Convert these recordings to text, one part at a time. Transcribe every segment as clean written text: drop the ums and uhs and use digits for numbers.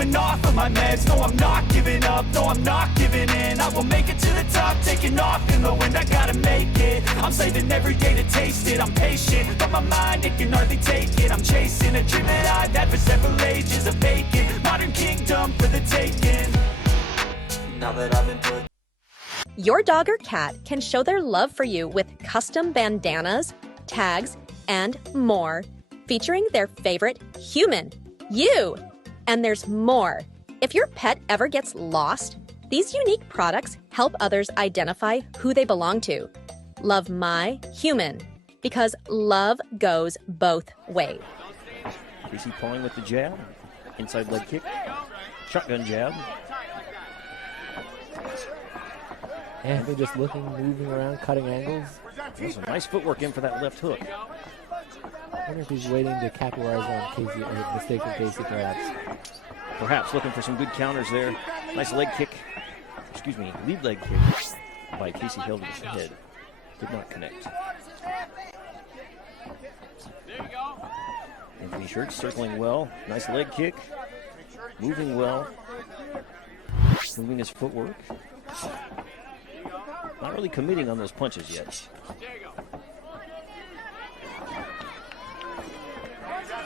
going off of my meds. No, I'm not giving up, no, I'm not giving in. I will make it to the top, taking off in the wind. I gotta make it, I'm saving every day to taste it. I'm patient, but my mind, it can hardly take it. I'm chasing a dream that I've had for several ages. A vacant, modern kingdom for the taking. Now that I've been put. Your dog or cat can show their love for you with custom bandanas, tags, and more, featuring their favorite human, you. And there's more. If your pet ever gets lost, these unique products help others identify who they belong to. Love my human, because love goes both ways. Casey pulling with the jab, inside leg kick, shotgun jab. Anthony just looking, moving around, cutting angles. There's some nice footwork in for that left hook. I wonder if he's waiting to capitalize on Casey, or a mistake from Casey, perhaps. Perhaps looking for some good counters there. Nice leg kick. Excuse me, lead leg kick by Casey Hill to his head. Did not connect. Anthony Schurz circling well. Nice leg kick. Moving well. Moving his footwork. Not really committing on those punches yet.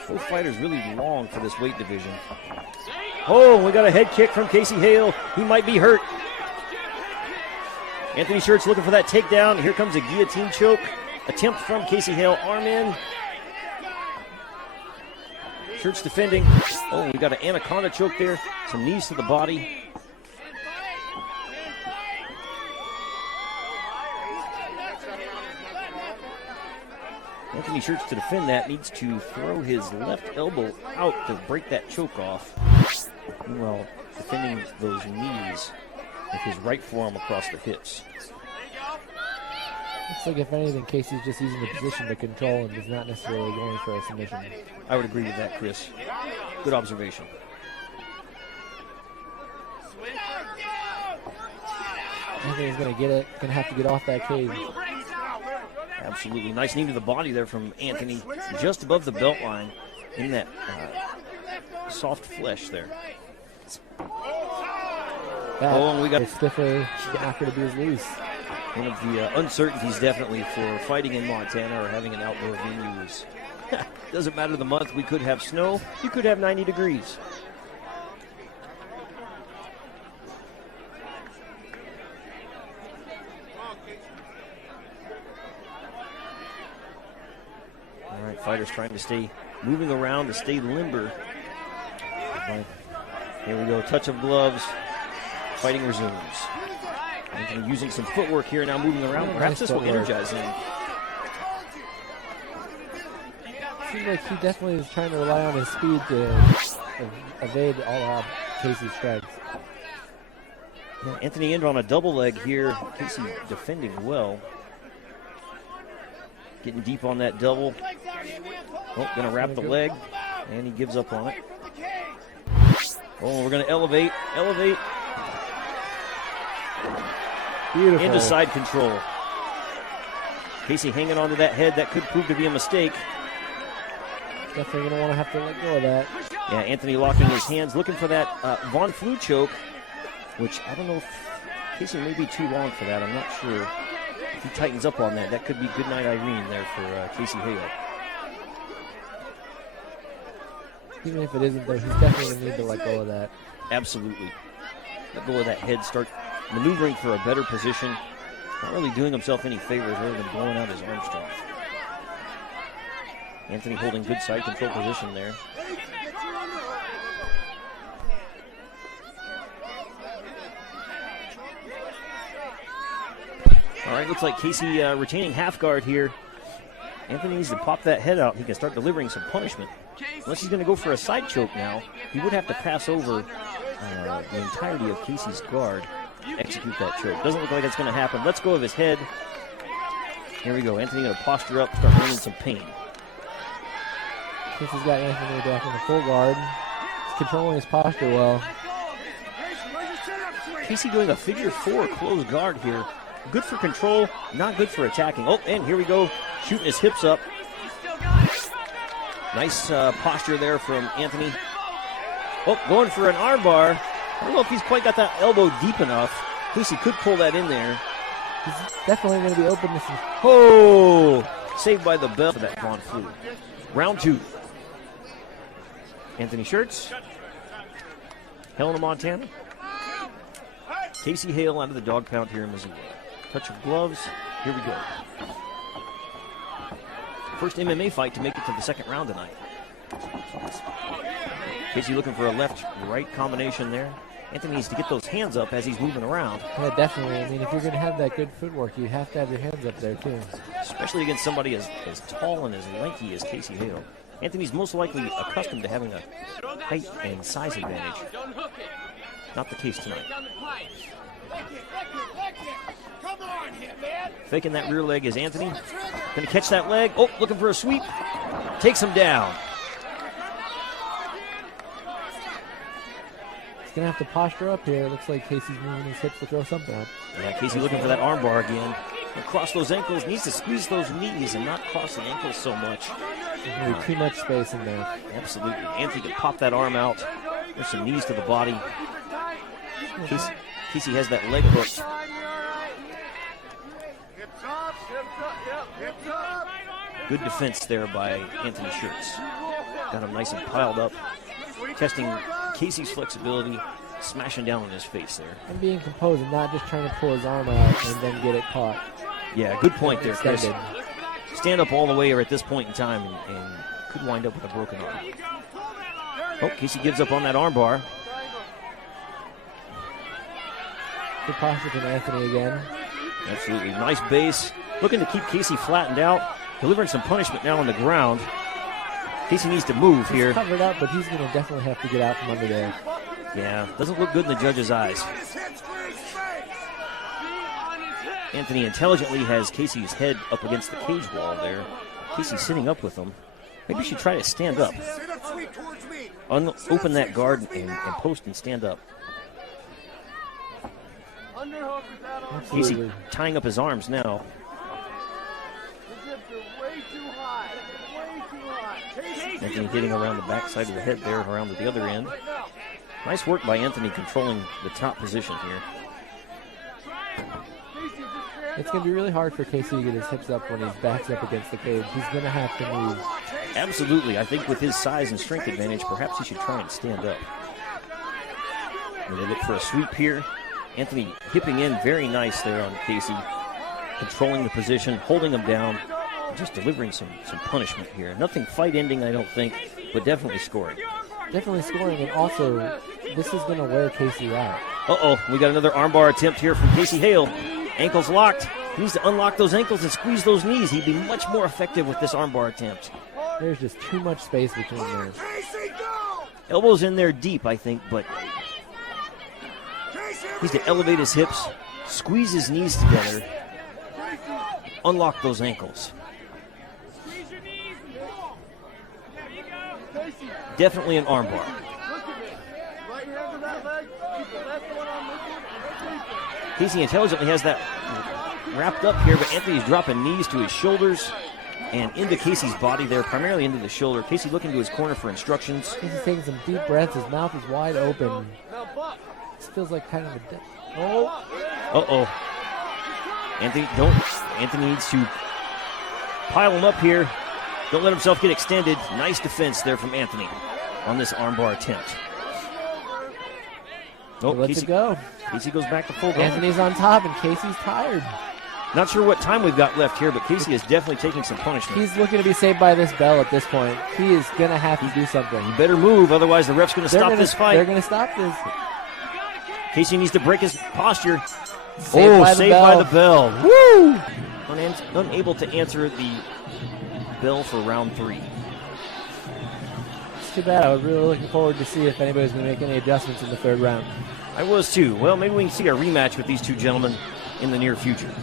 Both fighters really long for this weight division. Oh, we got a head kick from Casey Hale. He might be hurt. Anthony Schurz looking for that takedown. Here comes a guillotine choke. Attempt from Casey Hale. Arm in. Schurz defending. Oh, we got an anaconda choke there. Some knees to the body. Anthony Schurz, to defend that, needs to throw his left elbow out to break that choke off. Meanwhile, defending those knees with his right forearm across the hips. Looks like, if anything, Casey's just using the position to control and is not necessarily going for a submission. I would agree with that, Chris. Good observation. Anthony's going to get it, going to have to get off that cage. Absolutely. Nice knee to the body there from Anthony, just above the belt line in that soft flesh there. And we got a stiffer after to be loose. One of the uncertainties definitely for fighting in Montana or having an outdoor venue is doesn't matter the month. We could have snow. You could have 90 degrees. All right, fighters trying to stay moving around to stay limber. Here we go, touch of gloves. Fighting resumes. Anthony using some footwork here, now moving around. Perhaps this will energize him. Seems like he definitely is trying to rely on his speed to evade all Casey's strikes. Yeah, Anthony in on a double leg here. Casey defending well. Getting deep on that double. Oh, gonna wrap the leg, and he gives up on it. Oh, we're gonna elevate. Beautiful. Into side control. Casey hanging onto that head. That could prove to be a mistake. Definitely gonna want to have to let go of that. Yeah, Anthony locking his hands, looking for that Von Flue choke, which I don't know if Casey may be too long for that. I'm not sure. If he tightens up on that, that could be goodnight Irene there for Casey Hale. Even if it isn't, though, he's definitely going to need to let go of that. Absolutely. Let go of that head, start maneuvering for a better position. Not really doing himself any favors rather than blowing out his arm strength. Anthony holding good side control position there. All right, looks like Casey retaining half guard here. Anthony needs to pop that head out. He can start delivering some punishment. Unless he's going to go for a side choke now, he would have to pass over the entirety of Casey's guard, execute that choke. Doesn't look like it's going to happen. Let's go of his head. Here we go. Anthony going to posture up, start bringing some pain. Casey's got Anthony back in the full guard. He's controlling his posture well. Casey doing a figure four closed guard here. Good for control, not good for attacking. Oh, and here we go, shooting his hips up. Nice posture there from Anthony. Oh, going for an armbar. I don't know if he's quite got that elbow deep enough. Casey could pull that in there. He's definitely going to be open. Oh, saved by the bell for that Von Flue. Round 2. Anthony Schertz. Helena, Montana. Casey Hale out of the dog pound here in Missoula. Touch of gloves. Here we go. First MMA fight to make it to the second round tonight. Casey looking for a left-right combination there. Anthony needs to get those hands up as he's moving around. Yeah, definitely. I mean, if you're going to have that good footwork, you have to have your hands up there, too. Especially against somebody as tall and as lanky as Casey Hale. Anthony's most likely accustomed to having a height and size advantage. Not the case tonight. Faking that rear leg is Anthony. Going to catch that leg. Oh, looking for a sweep. Takes him down. He's going to have to posture up here. It looks like Casey's moving his hips to throw something up. Yeah, Casey looking for that armbar again. Across those ankles. Needs to squeeze those knees and not cross the ankles so much. There's going to be too much space in there. Absolutely. Anthony can pop that arm out. There's some knees to the body. Casey has that leg hook. Good defense there by Anthony Schertz. Got him nice and piled up. Testing Casey's flexibility, smashing down on his face there. And being composed and not just trying to pull his arm out and then get it caught. Yeah, good point there, Chris. Stand up all the way at this point in time and could wind up with a broken arm. Oh, Casey gives up on that armbar. Good posture from Anthony again. Absolutely. Nice base. Looking to keep Casey flattened out. Delivering some punishment now on the ground. Casey needs to move here. He's covered up, but he's going to definitely have to get out from under there. Yeah, doesn't look good in the judge's eyes. Anthony intelligently has Casey's head up against the cage wall there. Casey's sitting up with him. Maybe you should try to stand up. Open that guard and post and stand up. Casey tying up his arms now. Anthony hitting around the backside of the head there and around to the other end. Nice work by Anthony controlling the top position here. It's going to be really hard for Casey to get his hips up when his back's up against the cage. He's going to have to move. Absolutely. I think with his size and strength advantage, perhaps he should try and stand up. And they look for a sweep here. Anthony hipping in very nice there on Casey. Controlling the position, holding him down, just delivering some punishment here. Nothing fight ending, I don't think, but definitely scoring. Definitely scoring, and also, this is going to wear Casey out. Uh-oh, we got another armbar attempt here from Casey Hale. Ankles locked. He needs to unlock those ankles and squeeze those knees. He'd be much more effective with this armbar attempt. There's just too much space between there. Elbows in there deep, I think, but he needs to elevate his hips, squeeze his knees together, unlock those ankles. Definitely an armbar. Casey intelligently has that wrapped up here, but Anthony's dropping knees to his shoulders and into Casey's body there, primarily into the shoulder. Casey looking to his corner for instructions. Casey's taking some deep breaths. His mouth is wide open. This feels like kind of a... Uh-oh. Anthony needs to pile him up here. Don't let himself get extended. Nice defense there from Anthony on this armbar attempt. Oh, lets it go. Casey goes back to full guard. Anthony's on top, and Casey's tired. Not sure what time we've got left here, but Casey is definitely taking some punishment. He's looking to be saved by this bell at this point. He is going to have to do something. You better move, otherwise the ref's going to stop this fight. They're going to stop this. Casey needs to break his posture. Saved by the bell. Woo! Unable to answer the bell for round 3. It's too bad. I was really looking forward to see if anybody's going to make any adjustments in the third round. I was too. Well, maybe we can see a rematch with these two gentlemen in the near future.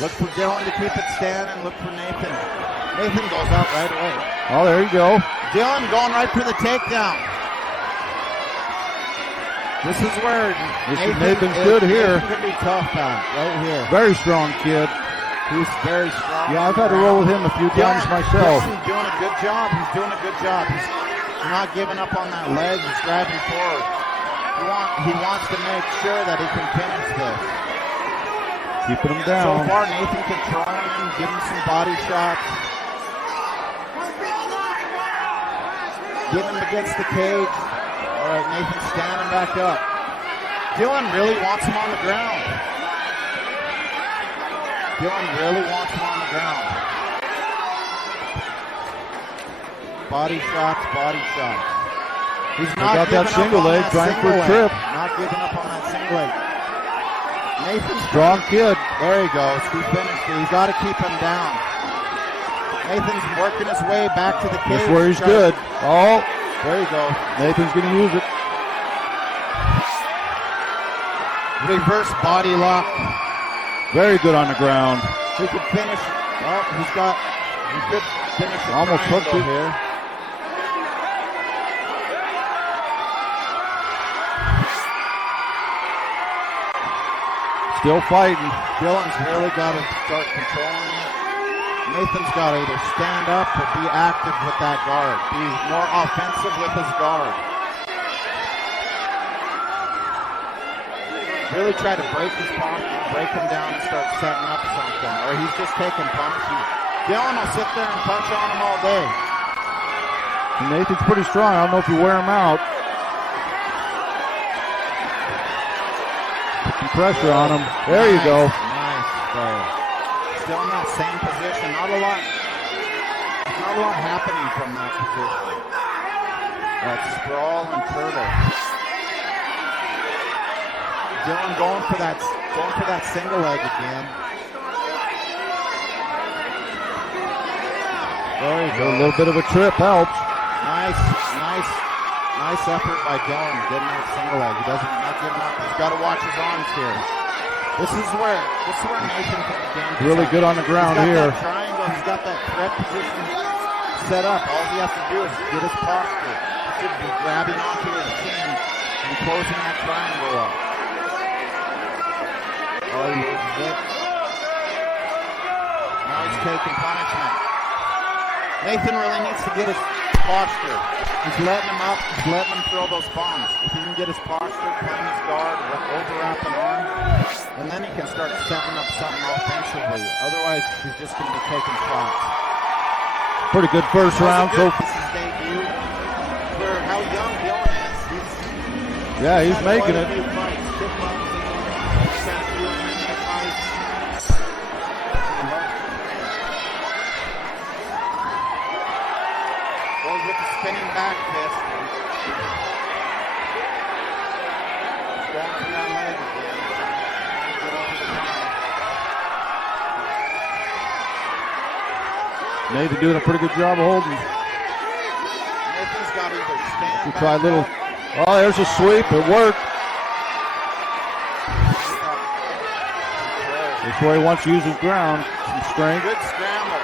Look for Dylan to keep it standing. Look for Nathan. Nathan goes up right away. Oh, there you go. Dylan going right for the takedown. This is where Nathan's good here. Nathan can be tough at, right here. Very strong kid. He's very strong. Yeah, I've had to roll with him a few times myself. He's doing a good job. He's doing a good job. He's not giving up on that leg. He's driving forward. He wants to make sure that he can finish this. Keeping him down. So far, Nathan controlling him, giving some body shots. Getting him against the cage. All right, Nathan standing back up. Dylan really wants him on the ground. Dylan really wants him on the ground. Body shots, body shots. He's not got that single leg, trying for a trip. Not giving up on that single leg. Nathan's strong kid. There he goes. He finished it. He's got to keep him down. Nathan's working his way back to the cage. That's where he's good. Oh, there you go. Nathan's going to use it. Reverse body lock. Very good on the ground. He could finish. Oh, he could finish it. Almost hooked it here. Still fighting. Dylan's really got to start controlling it. Nathan's got to either stand up or be active with that guard. Be more offensive with his guard. Really try to break his pocket, break him down and start setting up something. Or he's just taking punches. Dylan will sit there and punch on him all day. And Nathan's pretty strong. I don't know if you wear him out. Put some pressure on him. There you go. Nice there. Still in that same position. Not a lot happening from that position. That sprawl and turtle. Dylan going for that single leg again. There you go. A little bit of a trip helps. Nice effort by Dylan getting that single leg. He doesn't not giving up. He's got to watch his arms here. This is where Nathan can begin. Really good on the ground he's got here. That triangle. He's got that threat position set up. All he has to do is get his posture. He should be grabbing onto his chin and closing that triangle up. Oh, he loses it. Now he's taking punishment. Nathan really needs to get his posture. He's letting him up. He's letting him throw those bombs. If he can get his posture, playing his guard, overwrap an arm, and then he can start setting up something offensively. Otherwise, he's just going to be taking shots. Pretty good first round. This is debut for how young Dylan is. He's making it. Goes with the spinning back fist. Going for that leg again. Nathan doing a pretty good job of holding. Nathan's got to either stand He back tried a little. up. Oh, there's a sweep. It worked. That's where he wants to use his ground. Some strength. Good scramble.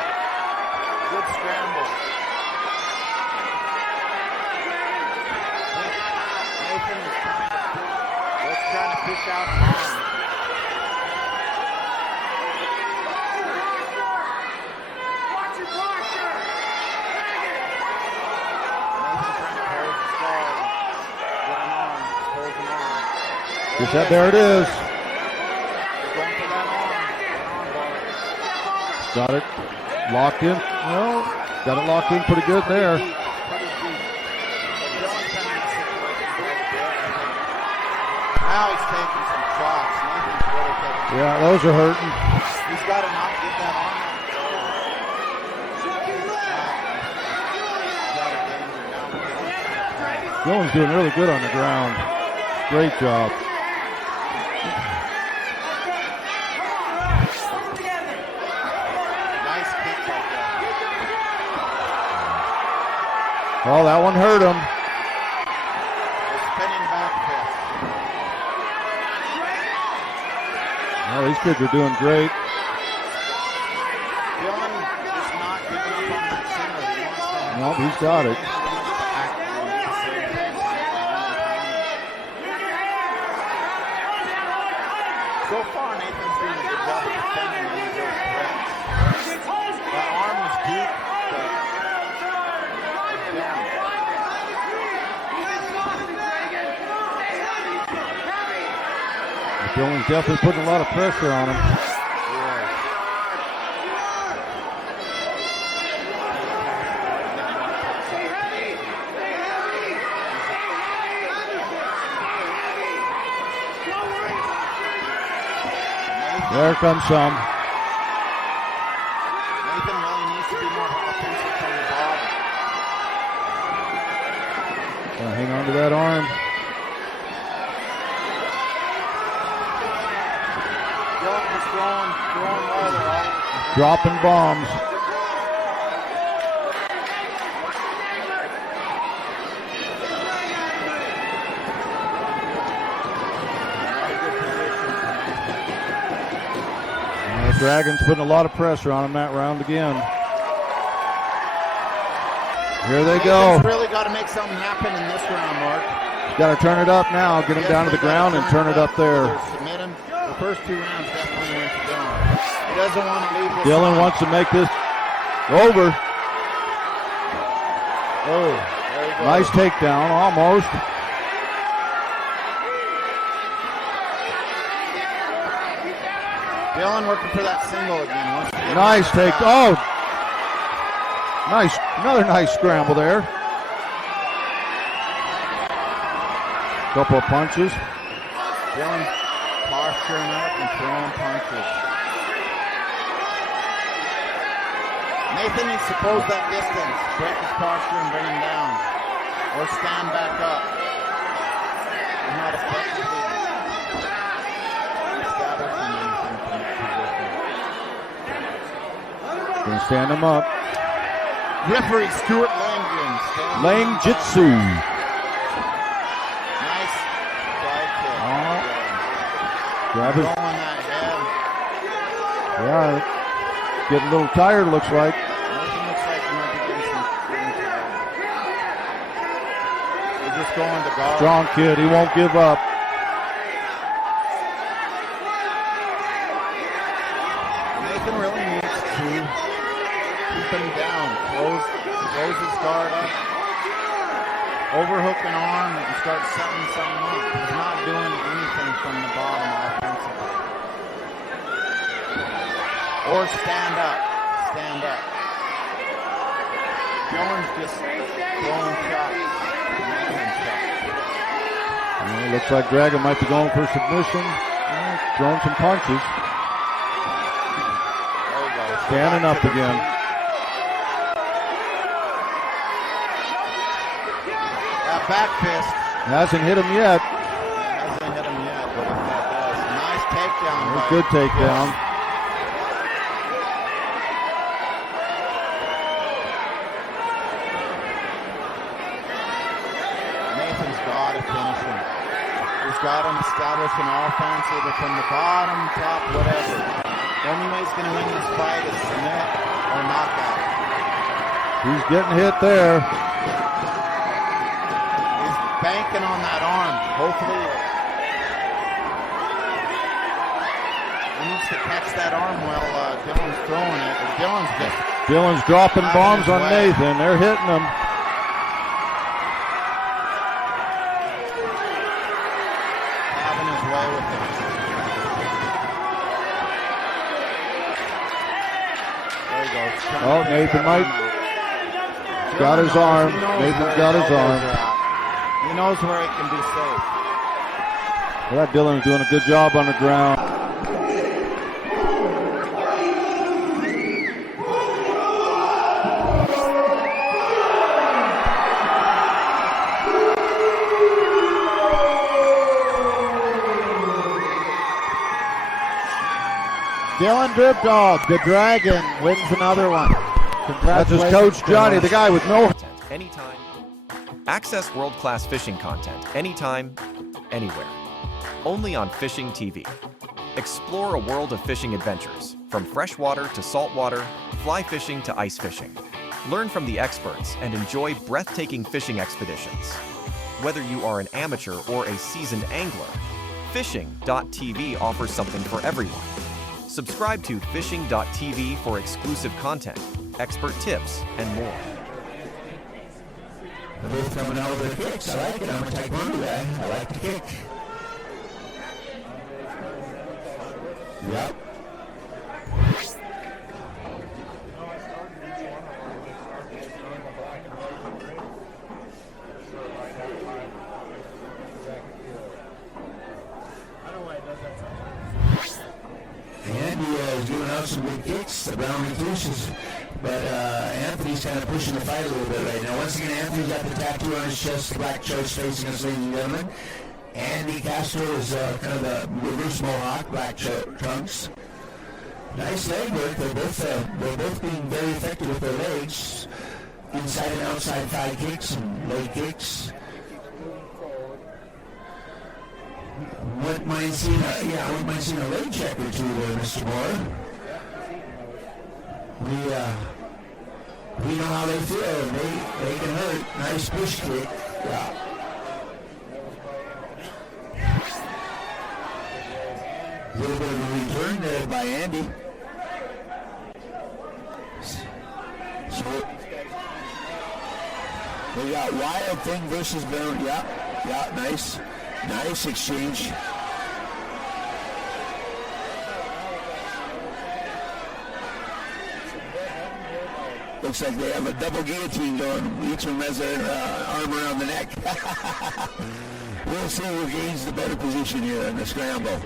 Good scramble. Nathan is trying to fish out an arm. Watch your posture. Nathan trying to hold his guard. Get an arm. Hold an arm. There it is. Going for that arm. Got it locked in. Well, got it locked in pretty good there. Now he's taking some shots. Nathan's really taking Yeah, those are hurting. He's got to not get that arm out. Dylan's doing really good on the ground. Great job. Nice kick by Dylan. Oh, that one hurt him. Spinning back fist. Oh, these kids are doing great. Well, he's got it. So far, Nathan's doing a good job of defending any of those threats. That arm was deep, but down. Dillon's definitely putting a lot of pressure on him. There comes some. Nathan really needs to be more offensive from the bottom. Hang on to that arm. Dillon was throwing leather, right? Dropping bombs. Dragons putting a lot of pressure on him that round again. Here they go. Nathan's really got to make something happen in this round, Mark. Got to turn it up now. Get him down to the ground and turn it up there. Submit him. The first 2 rounds definitely went to Dillon. He doesn't want to leave this Dillon round. wants to make this over. Oh, there you go. Nice takedown, almost. Dillon working for that single again. Nice take. Oh, nice. Another nice scramble there. Couple of punches. Dillon posturing up and throwing punches. Nathan needs to close that distance, break his posture and bring him down, or stand back up. He's not effectively establishing anything from that position. Gonna stand him up. Referee Stuart Langren. Lang Jitsu. Nice side kick. Grab his. Throwing that head. Yeah. Getting a little tired, looks like. Nathan looks like he might be getting some screen time. He's just going to guard. Strong kid. He won't give up. Nathan really needs to keep him down. Close his guard up. Overhook an arm and start setting something up. He's not doing anything from the bottom offensively. Or stand up. Stand up. Dillon's just throwing shots. It looks like Dragon might be going for submission. Throwing some punches. There you go. Standing up again. That back fist. Hasn't hit him yet. Hasn't hit him yet, but that does. Nice takedown. A by good takedown. Nathan's got to finish him. He's got him establish an offense either from the bottom, top, whatever. The only way he's going to win this fight is submit or knockout. He's getting hit there. He's banking on that arm. Hopefully he needs to catch that arm while Dillon's throwing it. Or Dillon's dropping Having bombs his on way. Nathan. They're hitting him. having his way with it. There he goes. Oh, Nathan might. Got his arm. Nathan's got his arm. He knows where he can be safe. Well, that Dillon's doing a good job on the ground. Dylan Dripdog, the Dragon, wins another one. That's his coach, Johnny, the guy with no... Anytime. Access world-class fishing content anytime, anywhere. Only on Fishing TV. Explore a world of fishing adventures, from freshwater to saltwater, fly fishing to ice fishing. Learn from the experts and enjoy breathtaking fishing expeditions. Whether you are an amateur or a seasoned angler, Fishing.tv offers something for everyone. Subscribe to Fishing.tv for exclusive content, expert tips, and more. They're both coming out with their kicks. I like it. I'm a taekwondo guy. I like to kick. Yep. Andy is doing out some good kicks, the brown inclusions, but Anthony's kind of pushing the fight a little bit right now. Once again, Anthony's got the tattoo on his chest, the black shorts facing us, ladies and gentlemen. Andy Castro is kind of the reverse mohawk, black trunks. Nice leg work. They're both being very effective with their legs, inside and outside thigh kicks and leg kicks. Wouldn't mind seeing a leg check or two there, Mr. Moore. We know how they feel. They can hurt. Nice push kick. Yeah. A little bit of a return there by Andy. So we got Wild Thing versus Brown. Yeah, nice exchange. Looks like they have a double guillotine going. Each of them has their arm around the neck. We'll see who gains the better position here in the scramble.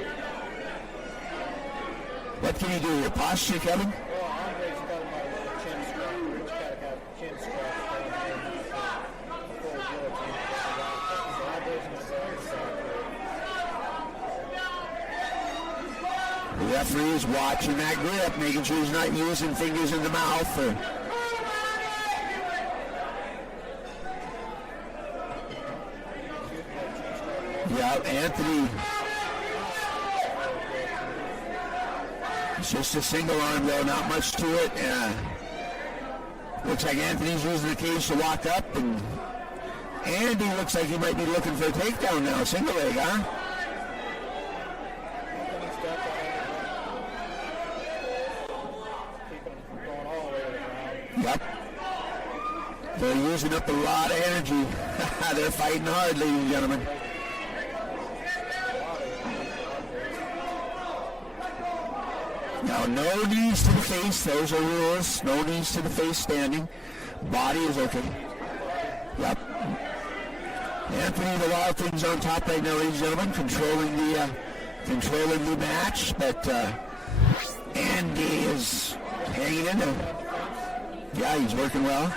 What can you do here? Posture, Kevin? The referee is watching that grip, making sure he's not using fingers in the mouth. Yeah, Anthony. It's just a single arm though, not much to it. Looks like Anthony's using the cage to walk up, and Andy looks like he might be looking for a takedown now. Single leg, huh? Yep. They're using up a lot of energy. They're fighting hard, ladies and gentlemen. Now, no knees to the face. Those are rules. No knees to the face standing. Body is okay. Yep. Anthony, the Wild Thing's on top right now, ladies and gentlemen, controlling the match. But Andy is hanging in there. Yeah, he's working well.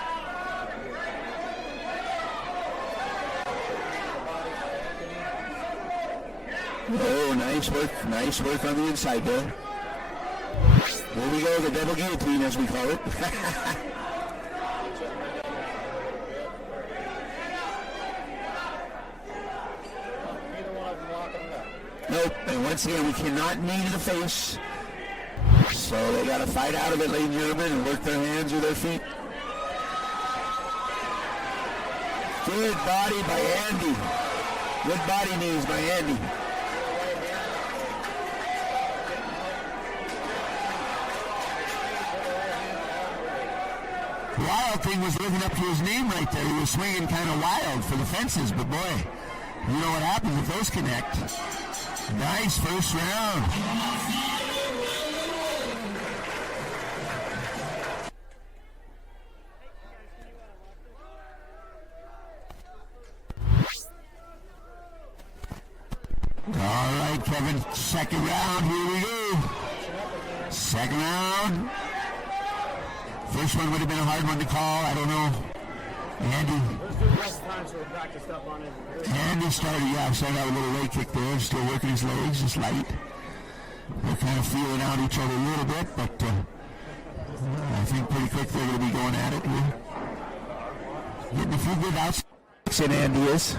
Oh, nice work on the inside there. Here we go, the double guillotine, as we call it. Nope, and once again, we cannot knee to the face. So they got to fight out of it, ladies and gentlemen, and work their hands or their feet. Good body by Andy. Good body knees by Andy. Wild Thing was living up to his name right there. He was swinging kind of wild for the fences, but boy, you know what happens if those connect. Nice first round. All right, Kevin, second round, here we go. Second round. First one would have been a hard one to call, I don't know. Andy started out a little leg kick there, still working his legs, just light. They're kind of feeling out each other a little bit, but I think pretty quick they're going to be going at it here. Getting a few good outs. And Andy is.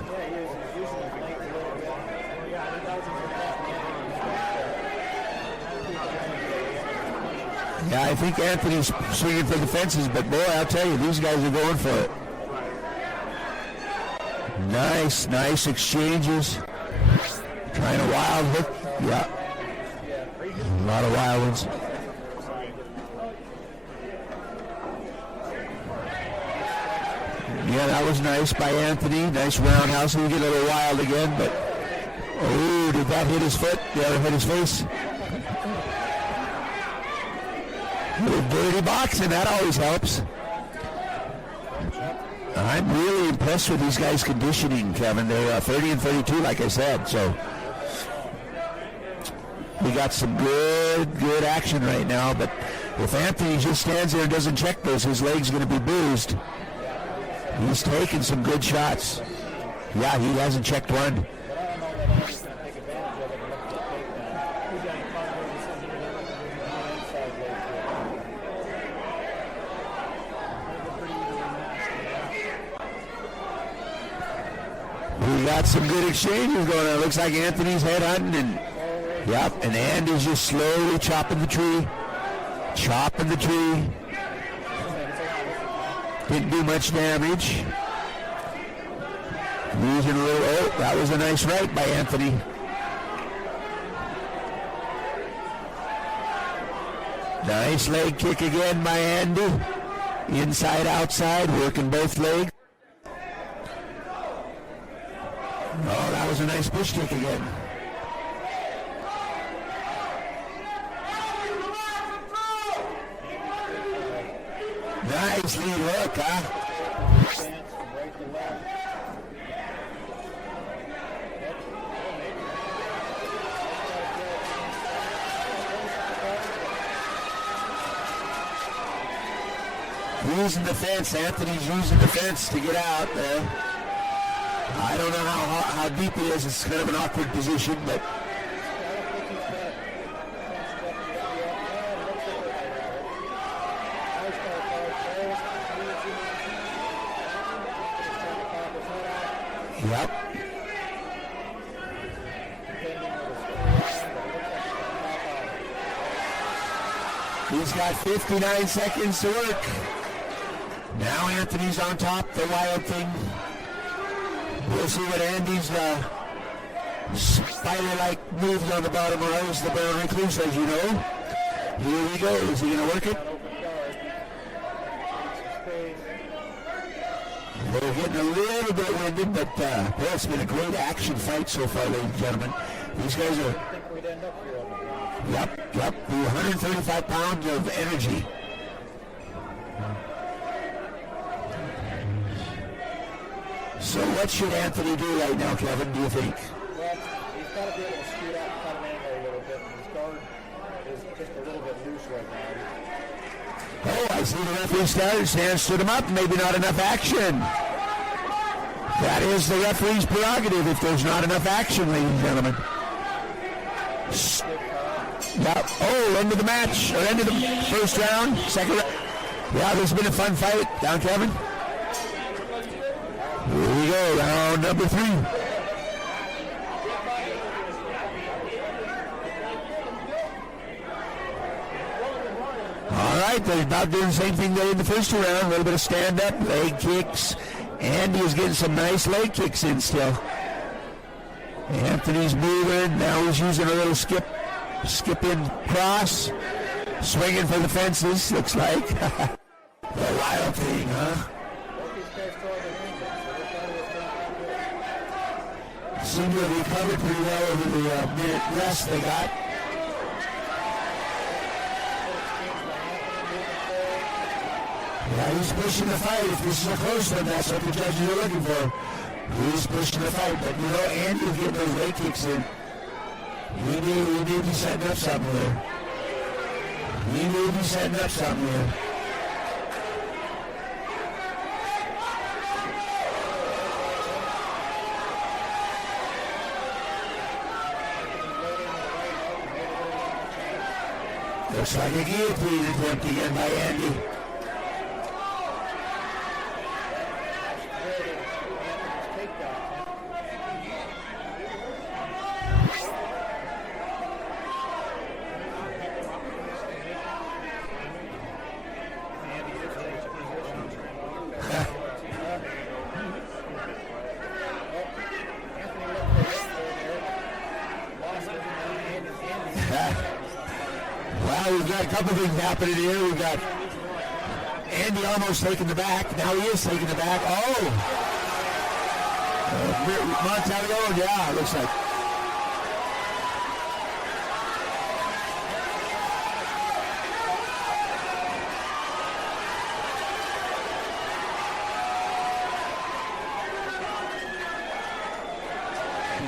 Yeah, I think Anthony's swinging for the fences, but boy, I'll tell you, these guys are going for it. Nice exchanges. Trying a wild hook. Yeah. A lot of wild ones. Yeah, that was nice by Anthony. Nice roundhouse. He get a little wild again, but oh, did that hit his foot? The other hit his face. Little dirty boxing, that always helps. I'm really impressed with these guys' conditioning, Kevin. They're 30 and 32, like I said, so we got some good action right now, but if Anthony just stands there and doesn't check those, his leg's going to be bruised. He's taking some good shots. Yeah, he hasn't checked one. We got some good exchanges going on. It looks like Anthony's head hunting, and Andy's just slowly chopping the tree. Didn't do much damage. Losing a little. Oh, that was a nice right by Anthony. Nice leg kick again by Andy. Inside, outside, working both legs. Oh, that was a nice push kick again. Nice lead hook, huh? Using the fence. Anthony's using the fence to get out there. I don't know how deep he is. It's kind of an awkward position, but yep. He's got 59 seconds to work. Now Anthony's on top, the wild thing. We'll see what Andy's spider-like moves on the bottom are as the barrel recluse, as you know. Here we go. Is he going to work it? They're getting a little bit winded, but boy, it's been a great action fight so far, ladies and gentlemen. These guys are... Yep. 135 pounds of energy. So what should Anthony do right now, Kevin, do you think? Well, he's got to be able to scoot out and cut an angle a little bit, and his guard is just a little bit loose right now. Oh, I see the referee stood him up. Maybe not enough action. That is the referee's prerogative if there's not enough action, ladies and gentlemen. Yep. Oh, end of the match, or end of the first round, second round. Yeah, this has been a fun fight. Down, Kevin. Here we go, round number 3. All right, they're about doing the same thing they did in the first round. A little bit of stand-up, leg kicks. Andy is getting some nice leg kicks in still. Anthony's moving. Now he's using a little skip in cross. Swinging for the fences, looks like. The wild thing, huh? Seem to have recovered pretty well over the minute rest they got. Yeah, he's pushing the fight. If this is a close one, that's what the judges are looking for. He's pushing the fight, but you know, Andy getting those leg kicks in. He may be setting up something there. Looks like a guillotine attempt again by Andy. got a couple things happening here. We've got Andy almost taking the back. Now he is taking the back. Oh! Montalegre, yeah, looks like.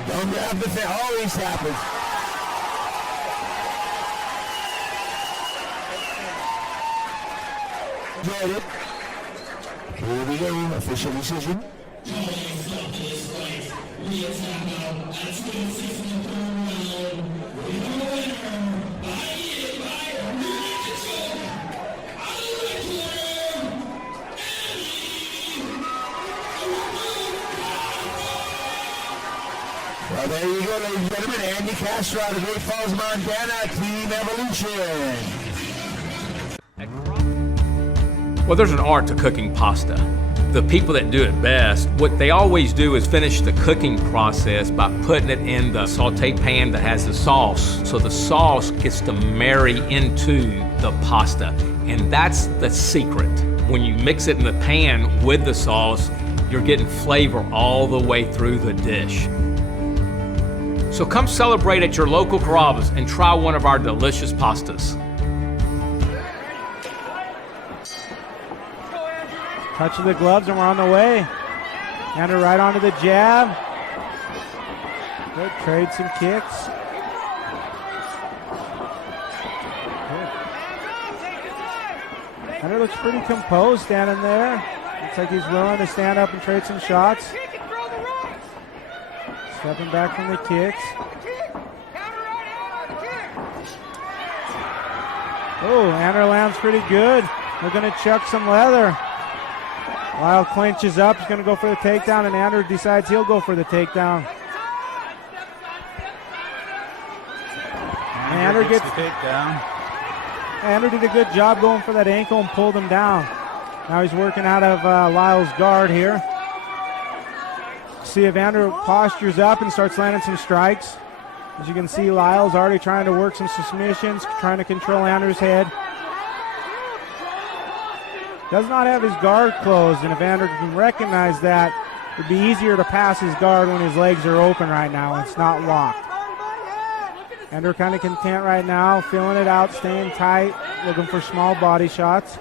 Don't grab the thing. Always happens. Enjoyed it. Here we go. Official decision. Well, there you go, ladies and gentlemen. Andy Castro out of Great Falls, Montana, Team Evolution. Well, there's an art to cooking pasta. The people that do it best, what they always do is finish the cooking process by putting it in the saute pan that has the sauce. So the sauce gets to marry into the pasta. And that's the secret. When you mix it in the pan with the sauce, you're getting flavor all the way through the dish. So come celebrate at your local Carrabba's and try one of our delicious pastas. Touch of the gloves and we're on the way. Andrew right onto the jab. Good, trade some kicks. Good. Andrew looks pretty composed standing there. Looks like he's willing to stand up and trade some shots. Stepping back from the kicks. Oh, Andrew lands pretty good. We're going to chuck some leather. Lyle clinches up. He's going to go for the takedown, and Andrew decides he'll go for the takedown. Andrew gets the takedown. Andrew did a good job going for that ankle and pulled him down. Now he's working out of Lyle's guard here. See if Andrew postures up and starts landing some strikes. As you can see, Lyle's already trying to work some submissions, trying to control Andrew's head. Does not have his guard closed, and if Andrew can recognize that, it'd be easier to pass his guard when his legs are open right now and it's not locked. Andrew kind of content right now, feeling it out, staying tight, looking for small body shots.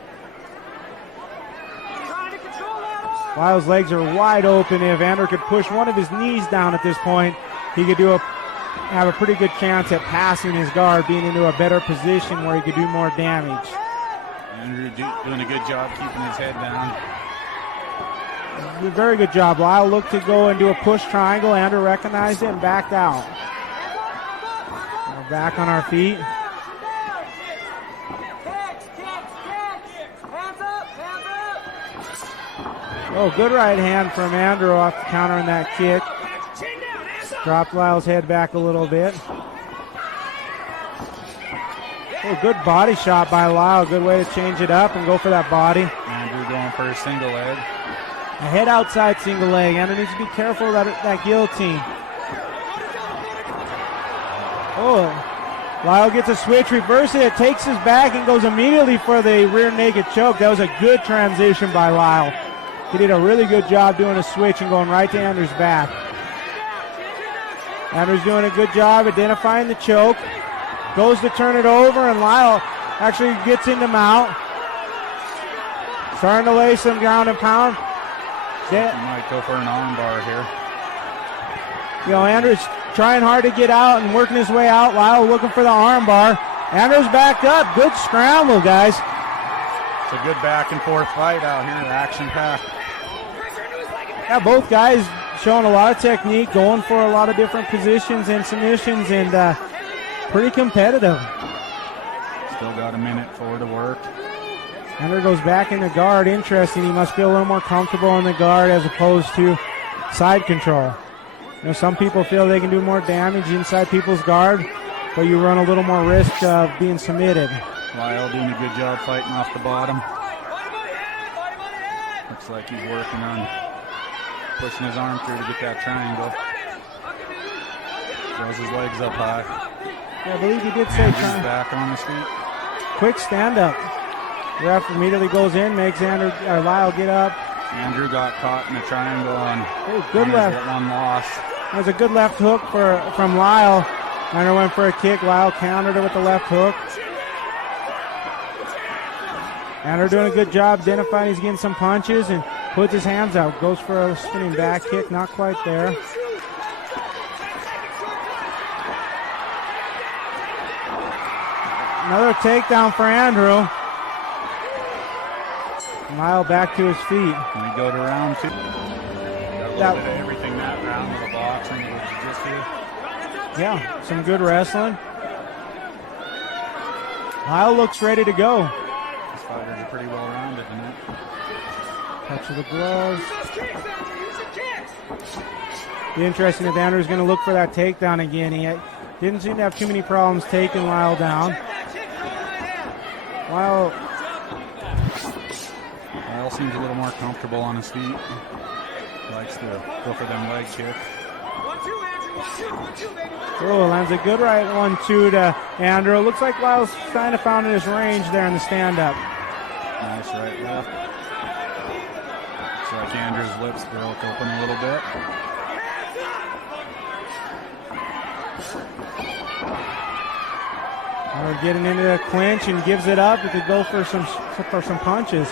Lyle's legs are wide open. If Andrew could push one of his knees down at this point, he could have a pretty good chance at passing his guard, being into a better position where he could do more damage. Andrew doing a good job keeping his head down. Very good job. Lyle looked to go and do a push triangle. Andrew recognized it and backed out. We're back on our feet. Oh, good right hand from Andrew off the counter in that kick. Dropped Lyle's head back a little bit. Oh, good body shot by Lyle. Good way to change it up and go for that body. Andrew going for a single leg. A head outside single leg. Andrew needs to be careful of that guillotine. Oh, Lyle gets a switch, reverses it, takes his back and goes immediately for the rear naked choke. That was a good transition by Lyle. He did a really good job doing a switch and going right to Andrew's back. Andrew's doing a good job identifying the choke. Goes to turn it over, and Lyle actually gets into mount. Starting to lay some ground and pound. He might go for an arm bar here. You know, Andrew's trying hard to get out and working his way out. Lyle looking for the arm bar. Andrew's backed up. Good scramble, guys. It's a good back and forth fight out here, action-packed. Yeah, both guys showing a lot of technique, going for a lot of different positions and submissions, and pretty competitive. Still got a minute for to work. Andrew goes back in the guard. Interesting. He must feel a little more comfortable in the guard as opposed to side control. You know, some people feel they can do more damage inside people's guard, but you run a little more risk of being submitted. Lyle doing a good job fighting off the bottom. Looks like he's working on pushing his arm through to get that triangle. Throws his legs up high. Yeah, I believe he did say he's back on his feet. quick stand-up. Ref immediately goes in, makes Lyle get up. Andrew got caught in a triangle on good left. One loss. There's a good left hook from Lyle. Andrew went for a kick. Lyle countered it with the left hook. Andrew doing a good job identifying he's getting some punches and puts his hands out. Goes for a spinning back kick, not quite there. Another takedown for Andrew. Lyle back to his feet. We go to round 2. Got a little bit of everything that round with the boxing, with jiu-jitsu. Yeah, some good wrestling. Lyle looks ready to go. This fighter is pretty well rounded tonight. Touch of the gloves. Be interesting if Andrew's going to look for that takedown again. He didn't seem to have too many problems taking Lyle down. Lyle seems a little more comfortable on his feet. He likes to go for them leg kicks. Oh, lands a good right 1-2 to Andrew. Looks like Lyle's kind of found his range there in the stand-up. Nice right left. Looks like Andrew's lips broke open a little bit. We're getting into the clinch and gives it up. He could go for some punches.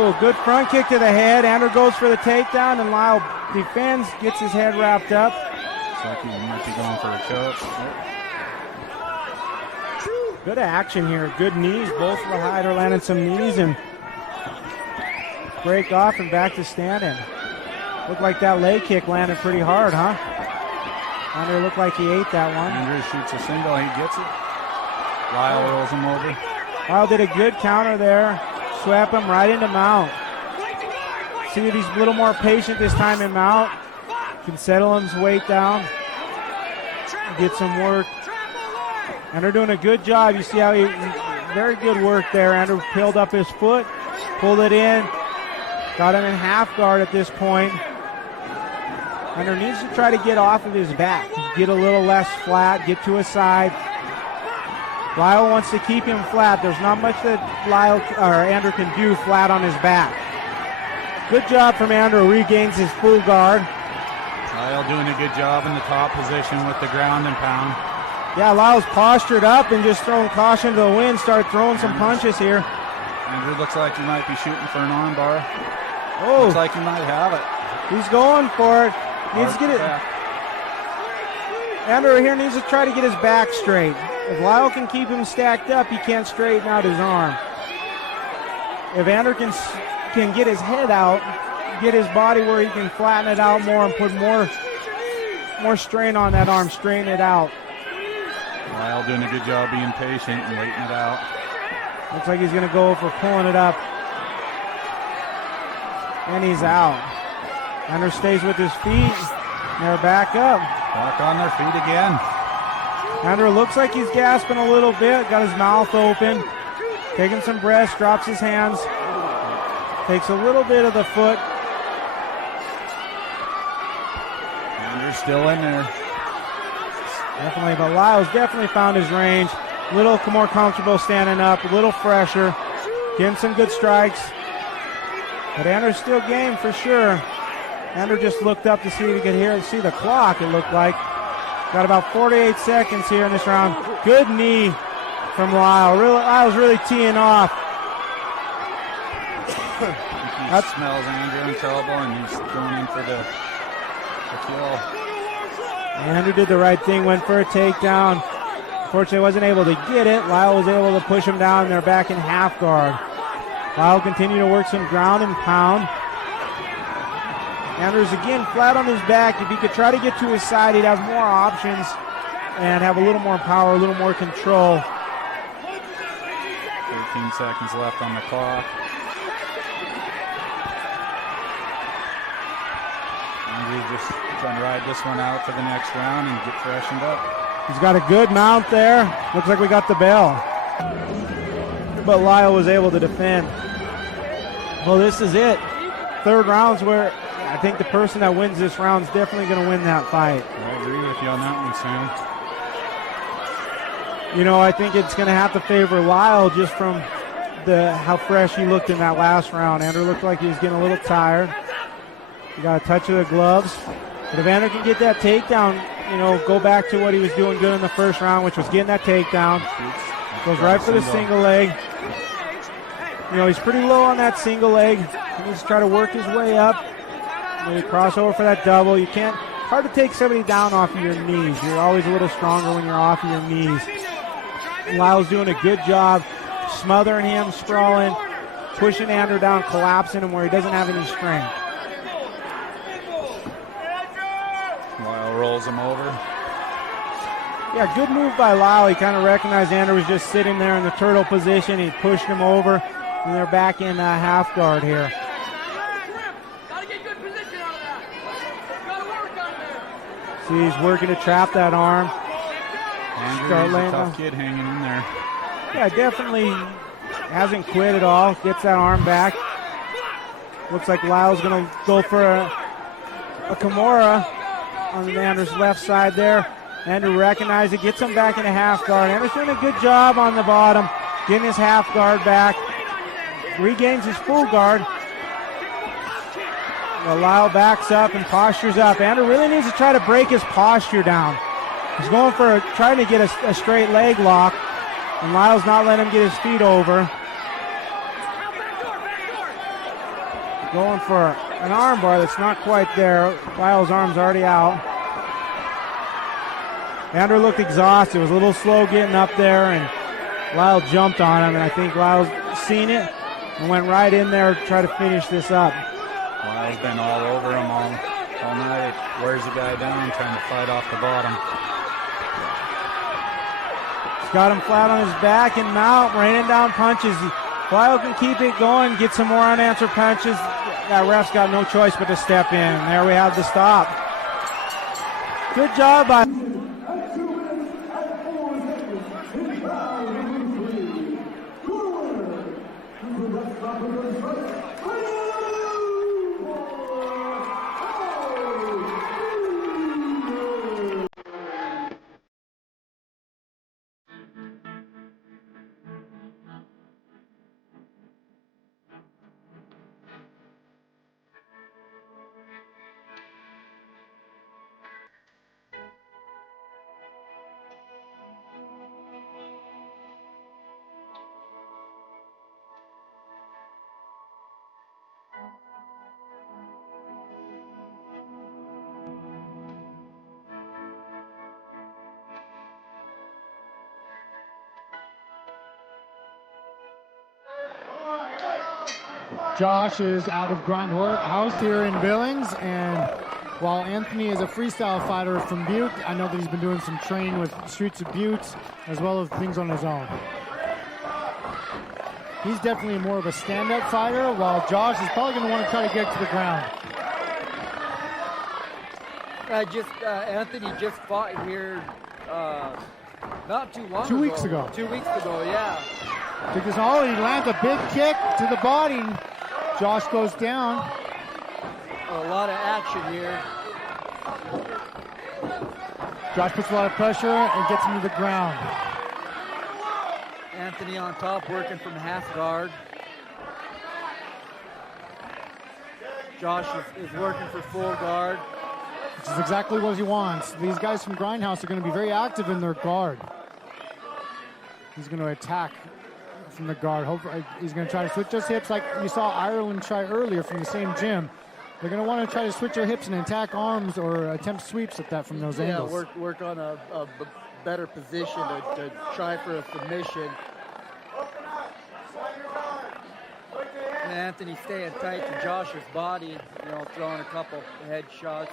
Oh, good front kick to the head. Andrew goes for the takedown, and Lyle defends, gets his head wrapped up. Looks like he might be going for a choke. Good action here. Good knees. Both of the hider landed some knees and break off and back to standing. Looked like that leg kick landed pretty hard, huh? Andrew looked like he ate that one. Andrew shoots a single. He gets it. Lyle rolls him over. Lyle did a good counter there. Swept him right into mount. See if he's a little more patient this time in mount. Can settle his weight down. Get some work. Andrew doing a good job. You see how very good work there. Andrew peeled up his foot, pulled it in, got him in half guard at this point. Andrew needs to try to get off of his back, get a little less flat, get to his side. Lyle wants to keep him flat. There's not much that Andrew can do flat on his back. Good job from Andrew. Regains his full guard. Lyle doing a good job in the top position with the ground and pound. Yeah, Lyle's postured up and just throwing caution to the wind. Started throwing some punches here. Andrew looks like he might be shooting for an arm bar. Oh, looks like he might have it. He's going for it. Needs to get it. Andrew here needs to try to get his back straight. If Lyle can keep him stacked up, he can't straighten out his arm. If Andrew can get his head out, get his body where he can flatten it out more and put more strain on that arm, straighten it out. Lyle doing a good job being patient and waiting it out. Looks like he's going to go for pulling it up. And he's out. Andrew stays with his feet. They're back up. Back on their feet again. Andrew looks like he's gasping a little bit. Got his mouth open. Taking some breaths. Drops his hands. Takes a little bit of the foot. Andrew's still in there. Definitely, but Lyle's definitely found his range. A little more comfortable standing up. A little fresher. Getting some good strikes. But Andrew's still game for sure. Andrew just looked up to see if he could see the clock, it looked like. Got about 48 seconds here in this round. Good knee from Lyle. Lyle's really teeing off. He smells Andrew in trouble, and he's going in for the kill. Andrew did the right thing, went for a takedown. Unfortunately, wasn't able to get it. Lyle was able to push him down, and they're back in half guard. Lyle continued to work some ground and pound. Andrew's again flat on his back. If he could try to get to his side, he'd have more options and have a little more power, a little more control. 13 seconds left on the clock. Andrew just trying to ride this one out for the next round and get freshened up. He's got a good mount there. Looks like we got the bell. But Lyle was able to defend. Well, this is it. Third round's where I think the person that wins this round is definitely going to win that fight. I agree with you on that one, Sam. You know, I think it's going to have to favor Lyle just from how fresh he looked in that last round. Andrew looked like he was getting a little tired. He got a touch of the gloves. But if Andrew can get that takedown, you know, go back to what he was doing good in the first round, which was getting that takedown. Goes right for the single leg. You know, he's pretty low on that single leg. He needs to try to work his way up. Maybe cross over for that double. You can't, hard to take somebody down off of your knees. You're always a little stronger when you're off of your knees. Lyle's doing a good job smothering him, sprawling, pushing Andrew down, collapsing him where he doesn't have any strength. Lyle rolls him over. Yeah, good move by Lyle. He kind of recognized Andrew was just sitting there in the turtle position. He pushed him over, and they're back in half guard here. See, he's working to trap that arm. Andrew's a tough kid hanging in there. Yeah, definitely hasn't quit at all. Gets that arm back. Looks like Lyle's going to go for a Kimura on Andrew's left side there. Andrew recognizes it, gets him back into half guard. Andrew's doing a good job on the bottom, getting his half guard back. Regains his full guard. Well, Lyle backs up and postures up. Andrew really needs to try to break his posture down. He's going for trying to get a straight leg lock, and Lyle's not letting him get his feet over. Going for an arm bar that's not quite there. Lyle's arm's already out. Andrew looked exhausted, was a little slow getting up there, and Lyle jumped on him, and I think Lyle's seen it and went right in there to try to finish this up. Lyle's been all over him all night. Wears the guy down, trying to fight off the bottom. He's got him flat on his back and mount, raining down punches. Lyle can keep it going, get some more unanswered punches. That ref's got no choice but to step in. And there we have the stop. Good job by... Josh is out of Grindhouse here in Billings, and while Anthony is a freestyle fighter from Butte, I know that he's been doing some training with Streets of Butte as well as things on his own. He's definitely more of a stand-up fighter, while Josh is probably going to want to try to get to the ground. Anthony just fought here not too long ago. 2 weeks ago. 2 weeks ago, yeah. Took his hold, he lands a big kick to the body. Josh goes down. A lot of action here. Josh puts a lot of pressure and gets him to the ground. Anthony on top, working from half guard. Josh is working for full guard. Which is exactly what he wants. These guys from Grindhouse are going to be very active in their guard. He's going to attack from the guard. Hopefully, he's going to try to switch his hips like you saw Ireland try earlier from the same gym. They're going to want to try to switch their hips and attack arms or attempt sweeps at that from those angles. Yeah, work on a better position to try for a submission. And Anthony staying tight to Josh's body, throwing a couple head shots.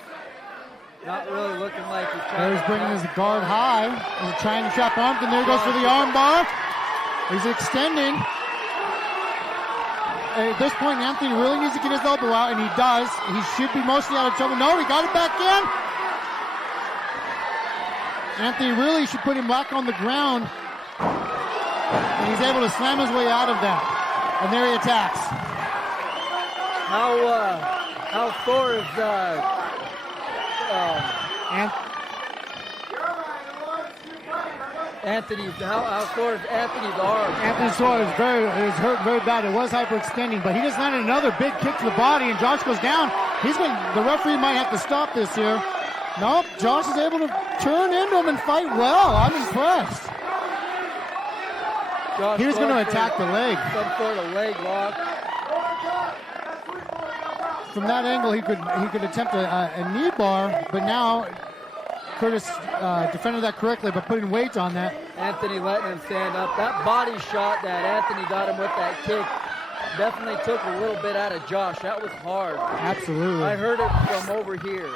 Not really looking like he's trying. He's bringing his guard high. He's trying to trap arms, and there he goes for the arm bar. He's extending. At this point, Anthony really needs to get his elbow out, and he does. He should be mostly out of trouble. No, he got it back in. Anthony really should put him back on the ground. And he's able to slam his way out of that. And there he attacks. How sore is Anthony, how sore is Anthony's arm? Anthony's sore is hurt very bad. It was hyperextending, but he just landed another big kick to the body, and Josh goes down. The referee might have to stop this here. Nope, Josh is able to turn into him and fight well. I'm impressed. Josh he was going to attack the leg. Some sort of leg lock. From that angle, he could attempt a knee bar, but now Curtis defended that correctly by putting weight on that. Anthony letting him stand up. That body shot that Anthony got him with that kick definitely took a little bit out of Josh. That was hard. Absolutely. I heard it from over here.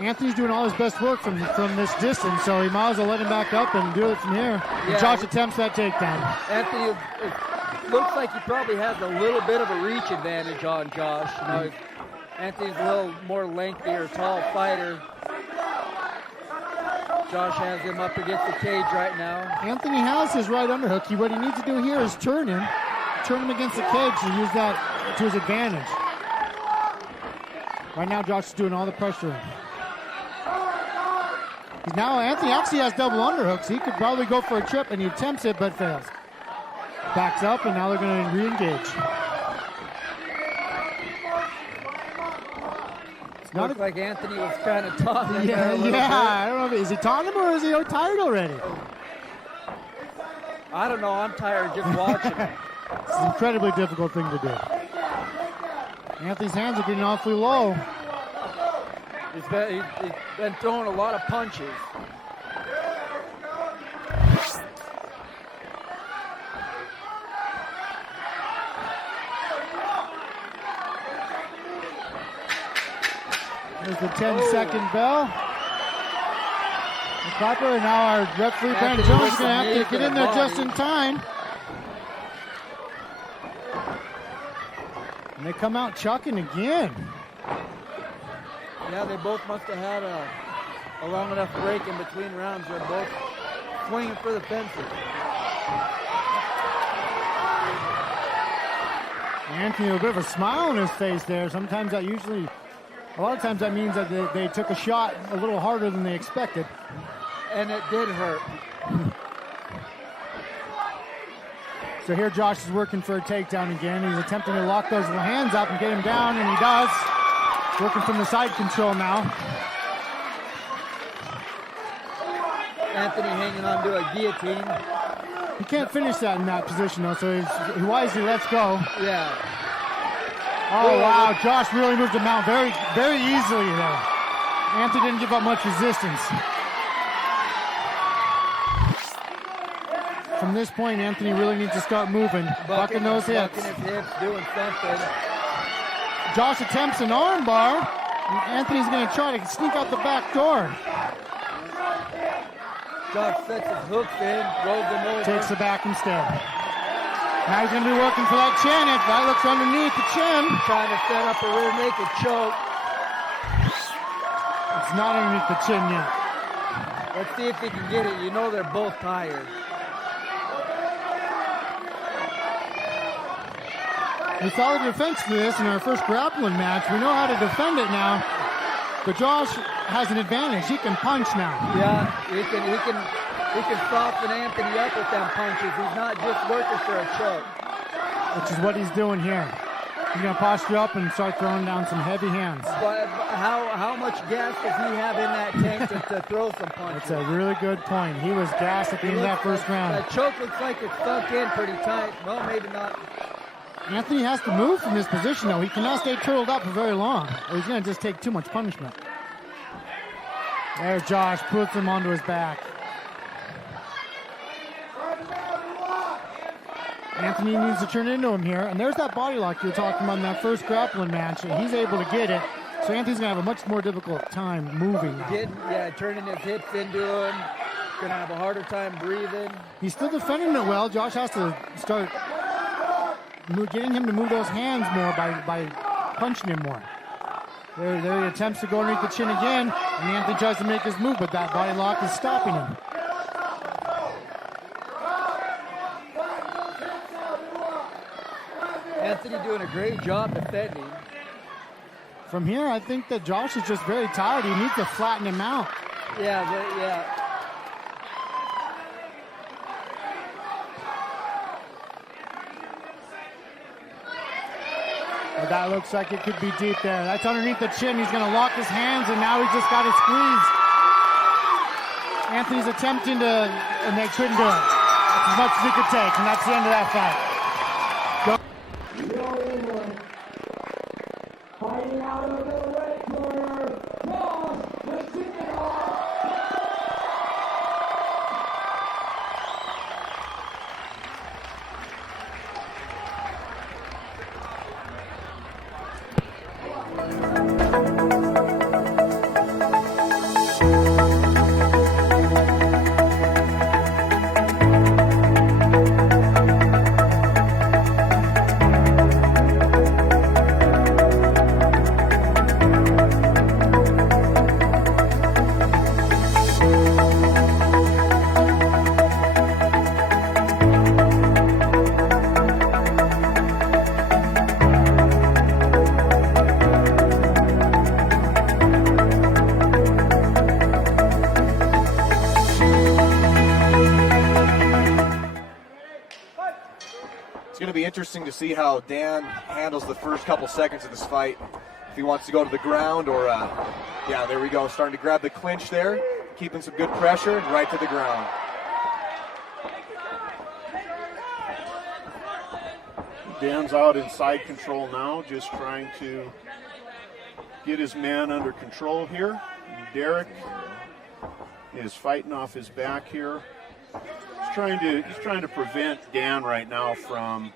Anthony's doing all his best work from this distance, so he might as well let him back up and do it from here. Yeah, Josh attempts that takedown. Anthony, it looks like he probably has a little bit of a reach advantage on Josh. You know, Anthony's a little more lengthier, tall fighter. Josh has him up against the cage right now. Anthony has his right underhook. What he needs to do here is turn him against the cage to use that to his advantage. Right now, Josh is doing all the pressure. Now Anthony actually has double underhooks. He could probably go for a trip, and he attempts it but fails. Backs up, and now they're going to re-engage. Looks like Anthony was kind of taunting. Yeah, I don't know. Is he taunting him or is he tired already? I don't know. I'm tired just watching. It's an incredibly difficult thing to do. Anthony's hands are getting awfully low. He's been throwing a lot of punches. There's the 10-second bell. The clapper, and now our referee, Brandon Jones, is going to have to get in there just in time. And they come out chucking again. Yeah, they both must have had a long enough break in between rounds. They're both swinging for the fences. Anthony, a bit of a smile on his face there. Sometimes that a lot of times that means that they took a shot a little harder than they expected. And it did hurt. So here Josh is working for a takedown again. He's attempting to lock those hands up and get him down, and he does. Working from the side control now. Anthony hanging on to a guillotine. He can't finish that in that position though, so he wisely lets go. Yeah. Oh wow, Josh really moved him out very, very easily there. Anthony didn't give up much resistance. From this point, Anthony really needs to start moving, bucking those hips. Bucking his hips, doing something. Josh attempts an arm bar. Anthony's going to try to sneak out the back door. Josh sets his hooks in, rolls them over. Takes the back instead. Now he's going to be working for that chin. If that looks underneath the chin. Trying to set up a rear naked choke. It's not underneath the chin yet. Let's see if he can get it. You know they're both tired. We saw the defense for this in our first grappling match. We know how to defend it now. But Josh has an advantage. He can punch now. Yeah, he can soften Anthony up with them punches. He's not just working for a choke. Which is what he's doing here. He's going to posture up and start throwing down some heavy hands. But how much gas does he have in that tank to throw some punches? That's a really good point. He was gassed at the end of that first round. That choke looks like it's sunk in pretty tight. Well, maybe not. Anthony has to move from this position, though. He cannot stay turtled up for very long, or he's going to just take too much punishment. There's Josh, puts him onto his back. Anthony needs to turn into him here, and there's that body lock you were talking about in that first grappling match, and he's able to get it. So Anthony's going to have a much more difficult time moving now. Turning his hips into him. Going to have a harder time breathing. He's still defending it well. Josh has to start getting him to move those hands more by punching him more. There he attempts to go underneath the chin again, and Anthony tries to make his move, but that body lock is stopping him. Anthony doing a great job defending. From here, I think that Josh is just very tired. He needs to flatten him out. Yeah. Well, that looks like it could be deep there. That's underneath the chin. He's going to lock his hands, and now he's just got it squeezed. Anthony's attempting to, and they couldn't do it. That's as much as he could take, and that's the end of that fight. Fighting out of the red corner, Josh, the Chicken Hawk. It's going to be interesting to see how Dan handles the first couple seconds of this fight. If he wants to go to the ground or, yeah, there we go. Starting to grab the clinch there, keeping some good pressure, and right to the ground. Dan's out in side control now, just trying to get his man under control here. Derek is fighting off his back here. He's trying to prevent Dan right now from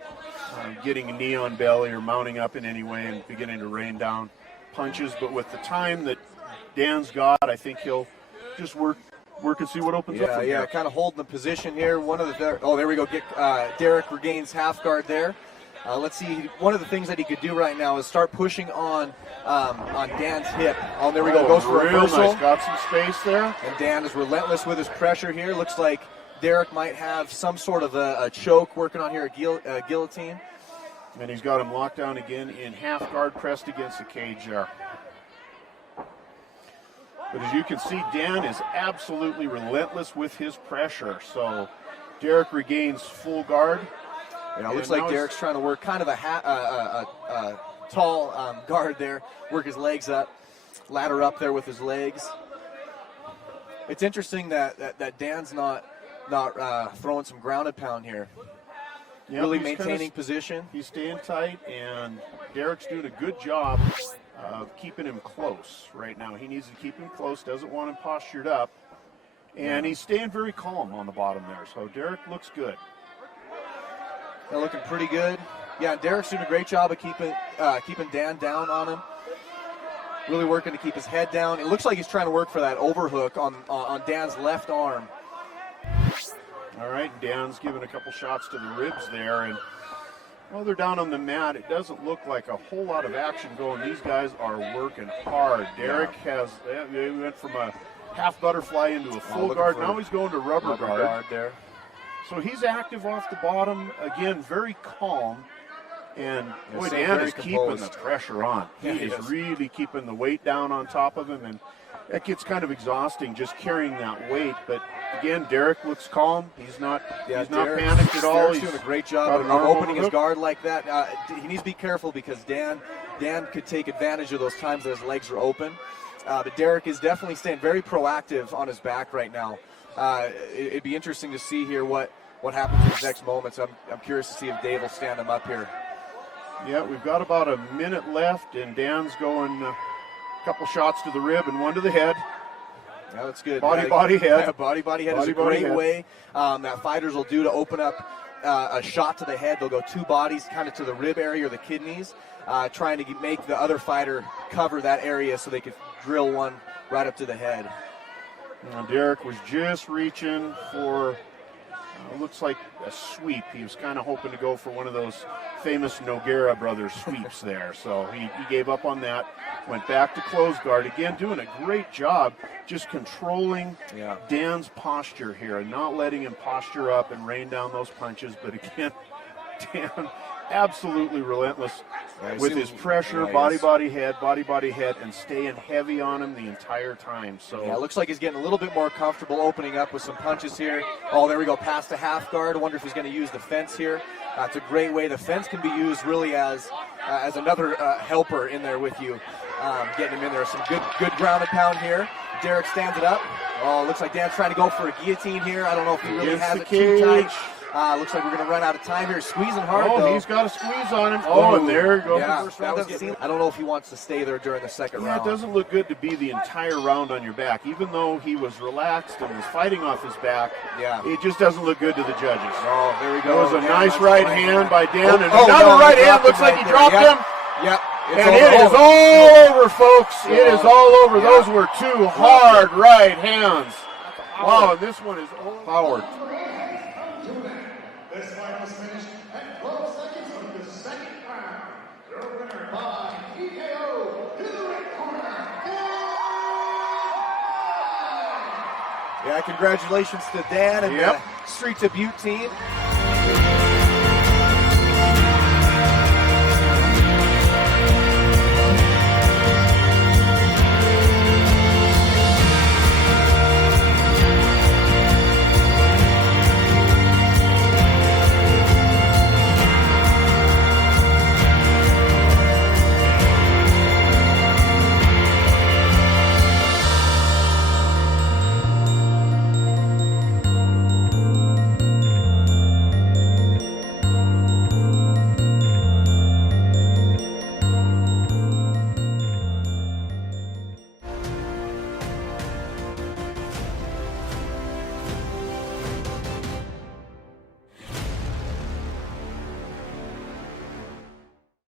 getting a knee on belly or mounting up in any way and beginning to rain down punches. But with the time that Dan's got, I think he'll just work and see what opens up from here. Kind of holding the position here. There we go. Derek regains half guard there. Let's see. One of the things that he could do right now is start pushing on Dan's hip. Oh, there we go. Goes for a reversal. Nice. Got some space there. And Dan is relentless with his pressure here. Looks like Derek might have some sort of a choke working on here, a guillotine. And he's got him locked down again in half guard, pressed against the cage there. But as you can see, Dan is absolutely relentless with his pressure. So Derek regains full guard. Yeah, it looks like Derek's trying to work kind of a tall guard there, work his legs up, ladder up there with his legs. It's interesting that Dan's not throwing some grounded pound here. Yep, really maintaining position. He's staying tight, and Derek's doing a good job of keeping him close right now. He needs to keep him close, doesn't want him postured up, and he's staying very calm on the bottom there. So Derek looks good. They're looking pretty good. Yeah, Derek's doing a great job of keeping Dan down on him. Really working to keep his head down. It looks like he's trying to work for that overhook on Dan's left arm. All right, Dan's giving a couple shots to the ribs there, and while they're down on the mat, it doesn't look like a whole lot of action going. These guys are working hard. Derek he went from a half butterfly into a full guard. Now he's going to rubber guard there. So he's active off the bottom, again, very calm. And boy, Dan is keeping the pressure on. He is really keeping the weight down on top of him, and that gets kind of exhausting just carrying that weight. But again, Derek looks calm. He's not panicked at all. Derek's doing a great job of opening his guard like that. He needs to be careful because Dan could take advantage of those times that his legs are open. But Derek is definitely staying very proactive on his back right now. It'd be interesting to see here what happens in his next moments. I'm curious to see if Dave will stand him up here. Yeah, we've got about a minute left, and Dan's going a couple shots to the rib and one to the head. Yeah, that's good. Body, head. Yeah, body, head is a great way that fighters will do to open up a shot to the head. They'll go two bodies kind of to the rib area or the kidneys, trying to make the other fighter cover that area so they could drill one right up to the head. Now Derek was just reaching for, looks like a sweep. He was kind of hoping to go for one of those famous Nogueira brothers sweeps there. So he gave up on that, went back to close guard. Again, doing a great job just controlling Dan's posture here and not letting him posture up and rain down those punches. But again, Dan absolutely relentless Yeah, with his pressure, body, head, and staying heavy on him the entire time. So yeah, it looks like he's getting a little bit more comfortable opening up with some punches here. Oh, there we go, past the half guard. I wonder if he's going to use the fence here. It's a great way. The fence can be used really as another helper in there with you, getting him in there. Some good ground and pound here. Derek stands it up. Oh, looks like Dan's trying to go for a guillotine here. I don't know if he really has it too tight. Looks like we're going to run out of time here. Squeezing hard, though. He's got a squeeze on him. Oh, and there goes the first round. I don't know if he wants to stay there during the second round. It doesn't look good to be the entire round on your back. Even though he was relaxed and was fighting off his back, it just doesn't look good to the judges. Oh, there we go. That was a nice right hand by Dan. And another right hand. Looks like he dropped him. Yep. And it is all over, folks. It is all over. Those were two hard right hands. Wow, and this one is powered. This fight was finished at 12 seconds of the second round. Your winner by TKO in the red corner. Yeah, congratulations to Dan and the Streets of Butte team.